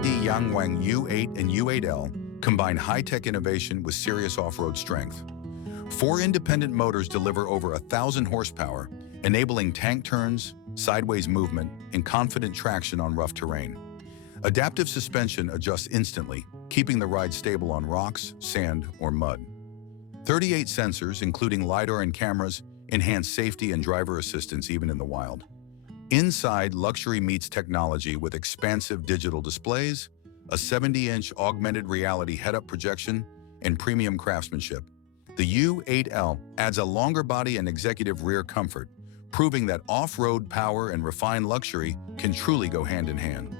BYD Yangwang U8 and U8L combine high-tech innovation with serious off-road strength. 4 independent motors deliver over 1,000 horsepower, enabling tank turns, sideways movement, and confident traction on rough terrain. Adaptive suspension adjusts instantly, keeping the ride stable on rocks, sand, or mud. 38 sensors, including LiDAR and cameras, enhance safety and driver assistance even in the wild. Inside, luxury meets technology with expansive digital displays, a 70-inch augmented reality head-up projection, and premium craftsmanship. The U8L adds a longer body and executive rear comfort, proving that off-road power and refined luxury can truly go hand in hand.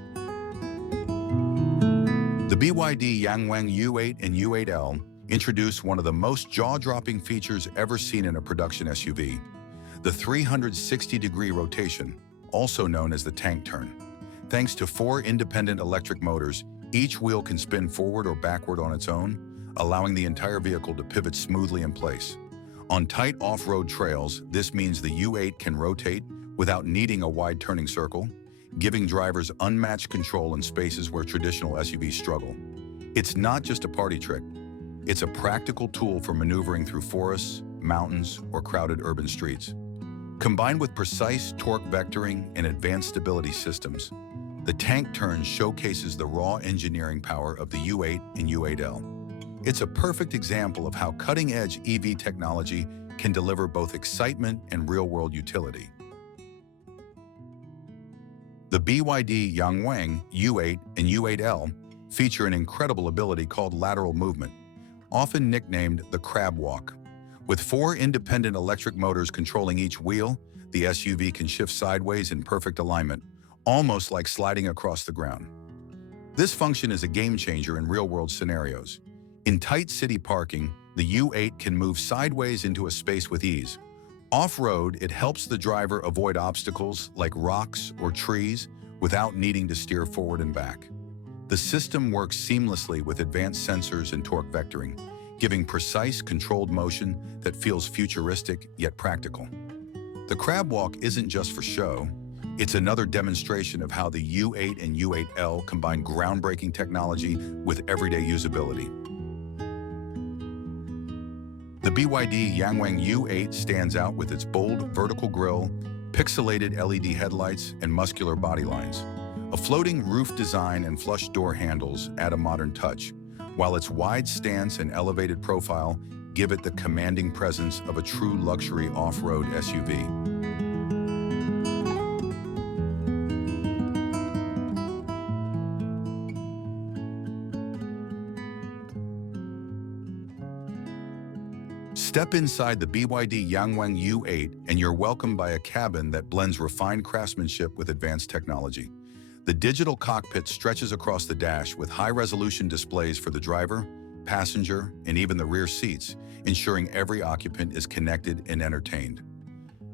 The BYD Yangwang U8 and U8L introduce one of the most jaw-dropping features ever seen in a production SUV, the 360-degree rotation, also known as the tank turn. Thanks to 4 independent electric motors, each wheel can spin forward or backward on its own, allowing the entire vehicle to pivot smoothly in place. On tight off-road trails, this means the U8 can rotate without needing a wide turning circle, giving drivers unmatched control in spaces where traditional SUVs struggle. It's not just a party trick. It's a practical tool for maneuvering through forests, mountains, or crowded urban streets. Combined with precise torque vectoring and advanced stability systems, the tank turn showcases the raw engineering power of the U8 and U8L. It's a perfect example of how cutting-edge EV technology can deliver both excitement and real-world utility. The BYD Yangwang U8 and U8L feature an incredible ability called lateral movement, often nicknamed the crab walk. With 4 independent electric motors controlling each wheel, the SUV can shift sideways in perfect alignment, almost like sliding across the ground. This function is a game-changer in real-world scenarios. In tight city parking, the U8 can move sideways into a space with ease. Off-road, it helps the driver avoid obstacles like rocks or trees without needing to steer forward and back. The system works seamlessly with advanced sensors and torque vectoring, giving precise, controlled motion that feels futuristic yet practical. The crab walk isn't just for show. It's another demonstration of how the U8 and U8L combine groundbreaking technology with everyday usability. The BYD Yangwang U8 stands out with its bold vertical grille, pixelated LED headlights, and muscular body lines. A floating roof design and flush door handles add a modern touch, while its wide stance and elevated profile give it the commanding presence of a true luxury off-road SUV. Step inside the BYD Yangwang U8 and you're welcomed by a cabin that blends refined craftsmanship with advanced technology. The digital cockpit stretches across the dash with high-resolution displays for the driver, passenger, and even the rear seats, ensuring every occupant is connected and entertained.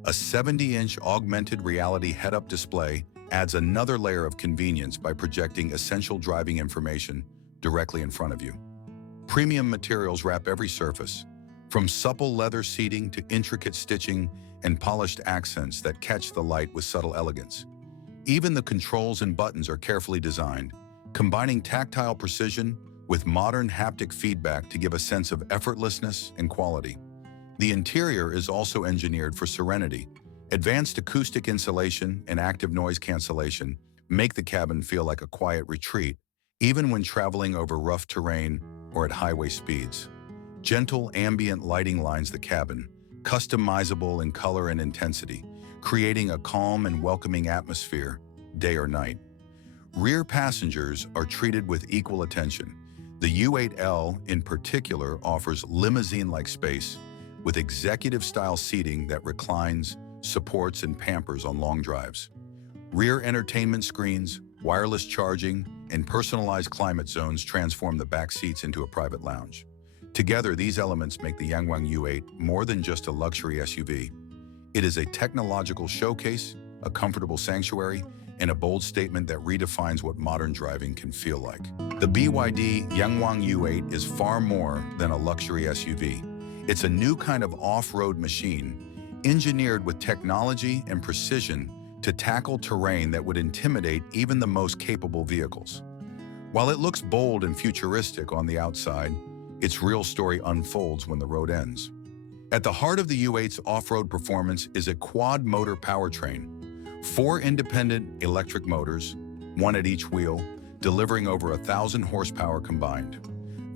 A 70-inch augmented reality head-up display adds another layer of convenience by projecting essential driving information directly in front of you. Premium materials wrap every surface, from supple leather seating to intricate stitching and polished accents that catch the light with subtle elegance. Even the controls and buttons are carefully designed, combining tactile precision with modern haptic feedback to give a sense of effortlessness and quality. The interior is also engineered for serenity. Advanced acoustic insulation and active noise cancellation make the cabin feel like a quiet retreat, even when traveling over rough terrain or at highway speeds. Gentle ambient lighting lines the cabin, customizable in color and intensity, creating a calm and welcoming atmosphere, day or night. Rear passengers are treated with equal attention. The U8L, in particular, offers limousine-like space with executive-style seating that reclines, supports, and pampers on long drives. Rear entertainment screens, wireless charging, and personalized climate zones transform the back seats into a private lounge. Together, these elements make the Yangwang U8 more than just a luxury SUV. It is a technological showcase, a comfortable sanctuary, and a bold statement that redefines what modern driving can feel like. The BYD Yangwang U8 is far more than a luxury SUV. It's a new kind of off-road machine, engineered with technology and precision to tackle terrain that would intimidate even the most capable vehicles. While it looks bold and futuristic on the outside, its real story unfolds when the road ends. At the heart of the U8's off-road performance is a quad-motor powertrain. 4 independent electric motors, one at each wheel, delivering over 1,000 horsepower combined.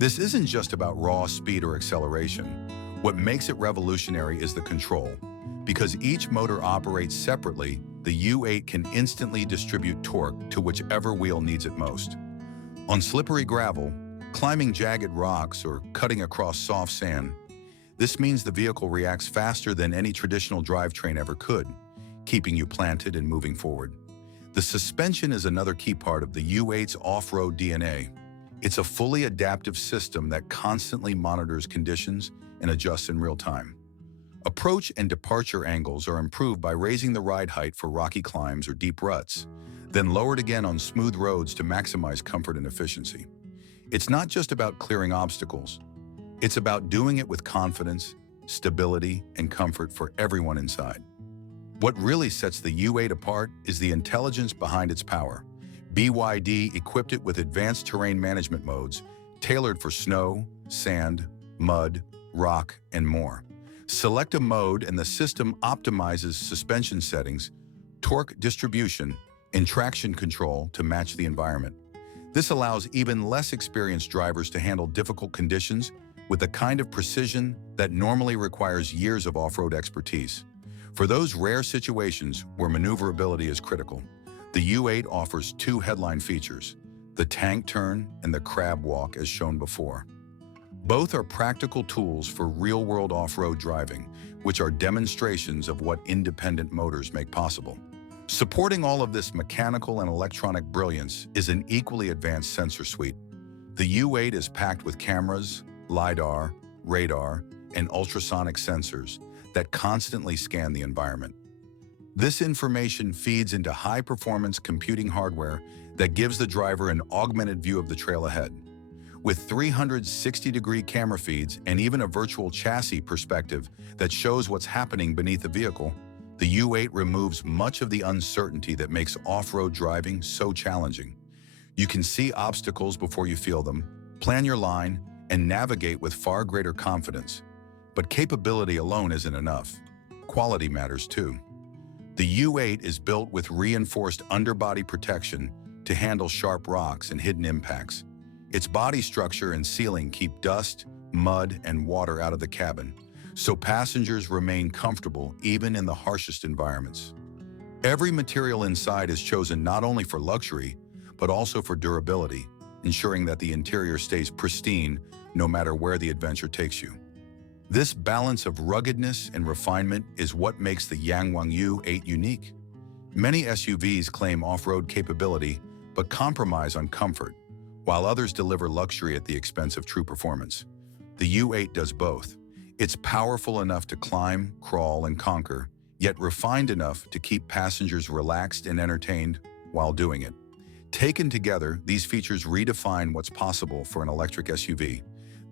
This isn't just about raw speed or acceleration. What makes it revolutionary is the control. Because each motor operates separately, the U8 can instantly distribute torque to whichever wheel needs it most. On slippery gravel, climbing jagged rocks, or cutting across soft sand, this means the vehicle reacts faster than any traditional drivetrain ever could, keeping you planted and moving forward. The suspension is another key part of the U8's off-road DNA. It's a fully adaptive system that constantly monitors conditions and adjusts in real time. Approach and departure angles are improved by raising the ride height for rocky climbs or deep ruts, then lowered again on smooth roads to maximize comfort and efficiency. It's not just about clearing obstacles. It's about doing it with confidence, stability, and comfort for everyone inside. What really sets the U8 apart is the intelligence behind its power. BYD equipped it with advanced terrain management modes tailored for snow, sand, mud, rock, and more. Select a mode and the system optimizes suspension settings, torque distribution, and traction control to match the environment. This allows even less experienced drivers to handle difficult conditions with the kind of precision that normally requires years of off-road expertise. For those rare situations where maneuverability is critical, the U8 offers 2 headline features, the tank turn and the crab walk as shown before. Both are practical tools for real-world off-road driving, which are demonstrations of what independent motors make possible. Supporting all of this mechanical and electronic brilliance is an equally advanced sensor suite. The U8 is packed with cameras, LiDAR, radar, and ultrasonic sensors that constantly scan the environment. This information feeds into high-performance computing hardware that gives the driver an augmented view of the trail ahead. With 360-degree camera feeds and even a virtual chassis perspective that shows what's happening beneath the vehicle, the U8 removes much of the uncertainty that makes off-road driving so challenging. You can see obstacles before you feel them, plan your line, and navigate with far greater confidence. But capability alone isn't enough. Quality matters too. The U8 is built with reinforced underbody protection to handle sharp rocks and hidden impacts. Its body structure and sealing keep dust, mud, and water out of the cabin, so passengers remain comfortable even in the harshest environments. Every material inside is chosen not only for luxury, but also for durability, ensuring that the interior stays pristine no matter where the adventure takes you. This balance of ruggedness and refinement is what makes the Yangwang U8 unique. Many SUVs claim off-road capability, but compromise on comfort, while others deliver luxury at the expense of true performance. The U8 does both. It's powerful enough to climb, crawl, and conquer, yet refined enough to keep passengers relaxed and entertained while doing it. Taken together, these features redefine what's possible for an electric SUV.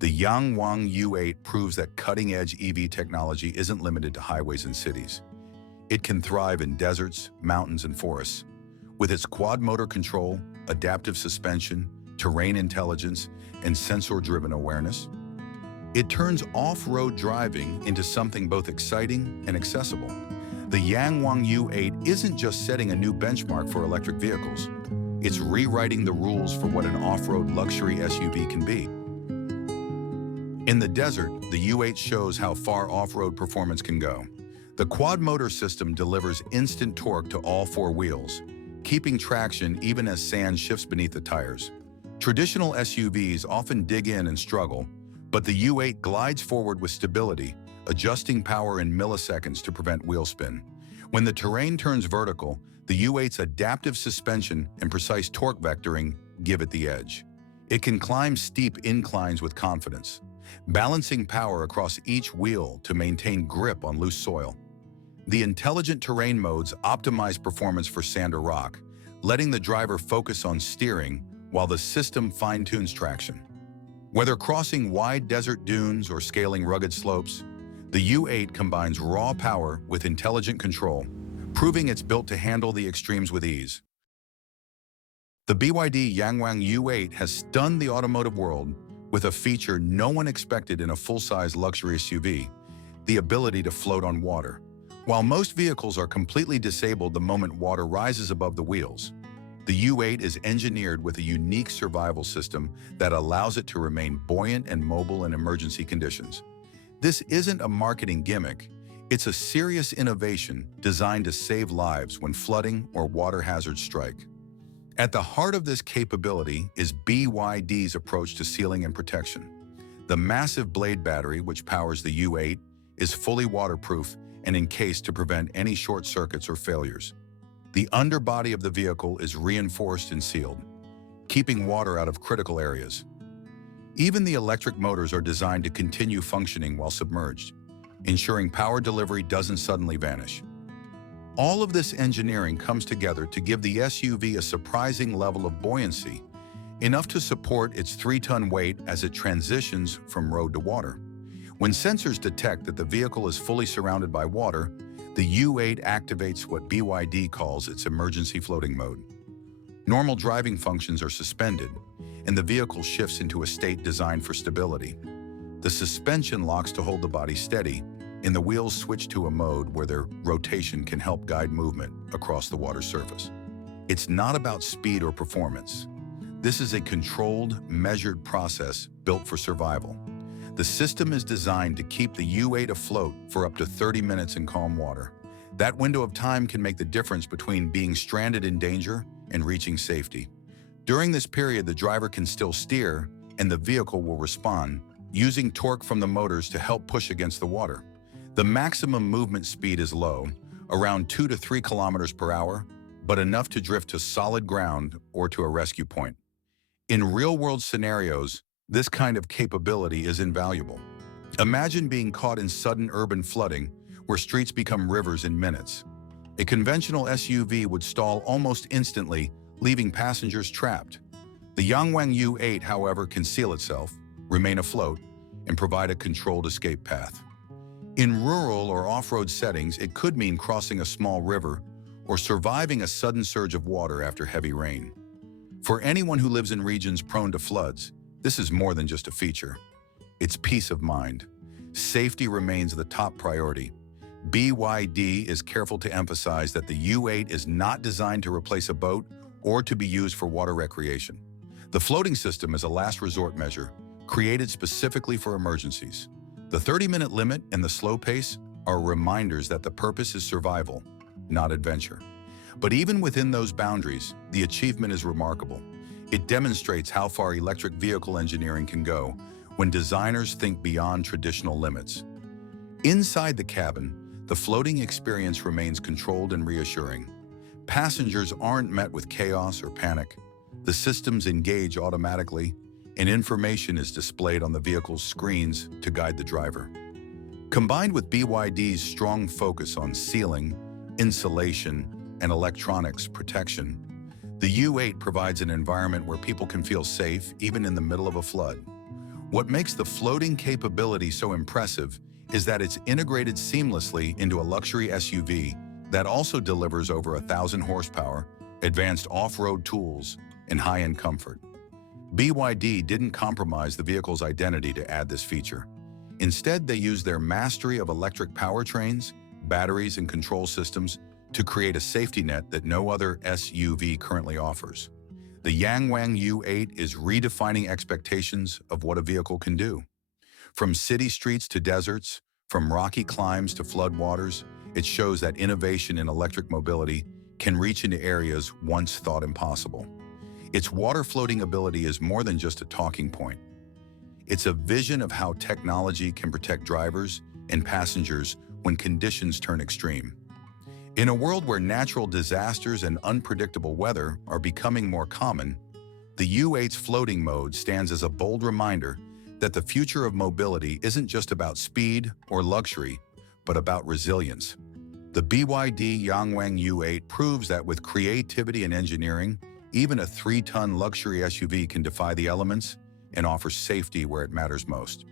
The Yangwang U8 proves that cutting-edge EV technology isn't limited to highways and cities. It can thrive in deserts, mountains, and forests. With its quad-motor control, adaptive suspension, terrain intelligence, and sensor-driven awareness, it turns off-road driving into something both exciting and accessible. The Yangwang U8 isn't just setting a new benchmark for electric vehicles. It's rewriting the rules for what an off-road luxury SUV can be. In the desert, the U8 shows how far off-road performance can go. The quad-motor system delivers instant torque to all 4 wheels, keeping traction even as sand shifts beneath the tires. Traditional SUVs often dig in and struggle, but the U8 glides forward with stability, adjusting power in milliseconds to prevent wheel spin. When the terrain turns vertical, the U8's adaptive suspension and precise torque vectoring give it the edge. It can climb steep inclines with confidence, balancing power across each wheel to maintain grip on loose soil. The intelligent terrain modes optimize performance for sand or rock, letting the driver focus on steering while the system fine-tunes traction. Whether crossing wide desert dunes or scaling rugged slopes, the U8 combines raw power with intelligent control, proving it's built to handle the extremes with ease. The BYD Yangwang U8 has stunned the automotive world with a feature no one expected in a full-size luxury SUV, the ability to float on water. While most vehicles are completely disabled the moment water rises above the wheels, the U8 is engineered with a unique survival system that allows it to remain buoyant and mobile in emergency conditions. This isn't a marketing gimmick. It's a serious innovation designed to save lives when flooding or water hazards strike. At the heart of this capability is BYD's approach to sealing and protection. The massive blade battery, which powers the U8, is fully waterproof and encased to prevent any short circuits or failures. The underbody of the vehicle is reinforced and sealed, keeping water out of critical areas. Even the electric motors are designed to continue functioning while submerged, ensuring power delivery doesn't suddenly vanish. All of this engineering comes together to give the SUV a surprising level of buoyancy, enough to support its 3-ton weight as it transitions from road to water. When sensors detect that the vehicle is fully surrounded by water, the U8 activates what BYD calls its emergency floating mode. Normal driving functions are suspended, and the vehicle shifts into a state designed for stability. The suspension locks to hold the body steady, and the wheels switch to a mode where their rotation can help guide movement across the water surface. It's not about speed or performance. This is a controlled, measured process built for survival. The system is designed to keep the U8 afloat for up to 30 minutes in calm water. That window of time can make the difference between being stranded in danger and reaching safety. During this period, the driver can still steer, and the vehicle will respond, using torque from the motors to help push against the water. The maximum movement speed is low, around 2 to 3 kilometers per hour, but enough to drift to solid ground or to a rescue point. In real-world scenarios, this kind of capability is invaluable. Imagine being caught in sudden urban flooding, where streets become rivers in minutes. A conventional SUV would stall almost instantly, leaving passengers trapped. The Yangwang U8, however, can seal itself, remain afloat, and provide a controlled escape path. In rural or off-road settings, it could mean crossing a small river or surviving a sudden surge of water after heavy rain. For anyone who lives in regions prone to floods, this is more than just a feature. It's peace of mind. Safety remains the top priority. BYD is careful to emphasize that the U8 is not designed to replace a boat or to be used for water recreation. The floating system is a last resort measure, created specifically for emergencies. The 30-minute limit and the slow pace are reminders that the purpose is survival, not adventure. But even within those boundaries, the achievement is remarkable. It demonstrates how far electric vehicle engineering can go when designers think beyond traditional limits. Inside the cabin, the floating experience remains controlled and reassuring. Passengers aren't met with chaos or panic. The systems engage automatically, and information is displayed on the vehicle's screens to guide the driver. Combined with BYD's strong focus on sealing, insulation, and electronics protection, the U8 provides an environment where people can feel safe even in the middle of a flood. What makes the floating capability so impressive is that it's integrated seamlessly into a luxury SUV that also delivers over 1,000 horsepower, advanced off-road tools, and high-end comfort. BYD didn't compromise the vehicle's identity to add this feature. Instead, they used their mastery of electric powertrains, batteries, and control systems to create a safety net that no other SUV currently offers. The Yangwang U8 is redefining expectations of what a vehicle can do. From city streets to deserts, from rocky climbs to floodwaters, it shows that innovation in electric mobility can reach into areas once thought impossible. Its water floating ability is more than just a talking point. It's a vision of how technology can protect drivers and passengers when conditions turn extreme. In a world where natural disasters and unpredictable weather are becoming more common, the U8's floating mode stands as a bold reminder that the future of mobility isn't just about speed or luxury, but about resilience. The BYD Yangwang U8 proves that with creativity and engineering, even a 3-ton luxury SUV can defy the elements and offer safety where it matters most.